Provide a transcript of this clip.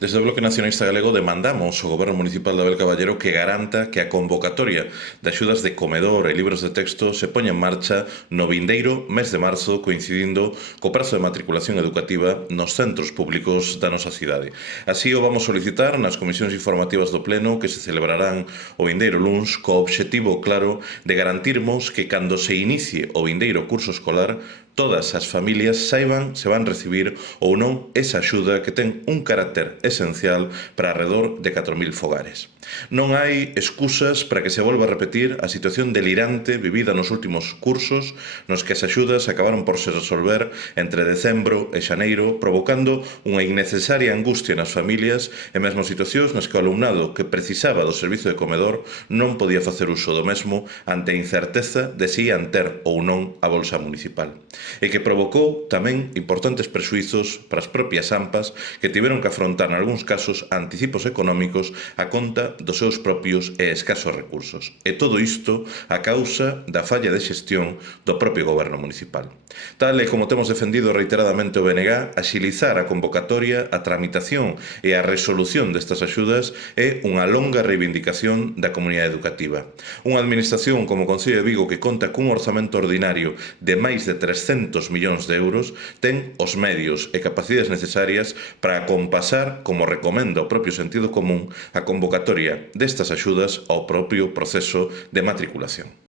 Desde o Bloque Nacionalista Galego demandamos ao Goberno Municipal de Abel Caballero que garanta que a convocatoria de axudas de comedor e libros de texto se poña en marcha no vindeiro mes de marzo, coincidindo co prazo de matriculación educativa nos centros públicos da nosa cidade. Así o vamos solicitar nas comisións informativas do Pleno que se celebrarán o vindeiro luns co obxectivo claro de garantirmos que cando se inicie o vindeiro curso escolar todas as familias saiban se van recibir ou non esa axuda que ten un carácter esencial para alrededor de 4.000 fogares. Non hai excusas para que se volva a repetir a situación delirante vivida nos últimos cursos nos que as axudas acabaron por se resolver entre decembro e xaneiro, provocando unha innecesaria angustia nas familias e mesmo situacións nas que o alumnado que precisaba do servizo de comedor non podía facer uso do mesmo ante a incerteza de se ian ter ou non a bolsa municipal e que provocou tamén importantes prexuizos para as propias AMPAs que tiveron que afrontar nalgúns casos anticipos económicos a conta dos seus propios e escasos recursos. E todo isto a causa da falla de xestión do propio goberno municipal. Tal e como temos defendido reiteradamente o BNG, axilizar a convocatoria, a tramitación e a resolución destas axudas é unha longa reivindicación da comunidade educativa. Unha administración como o Concello de Vigo que conta cun orzamento ordinario de máis de 300 millóns de euros ten os medios e capacidades necesarias para acompasar, como recomenda o propio sentido común, a convocatoria destas axudas ao propio proceso de matriculación.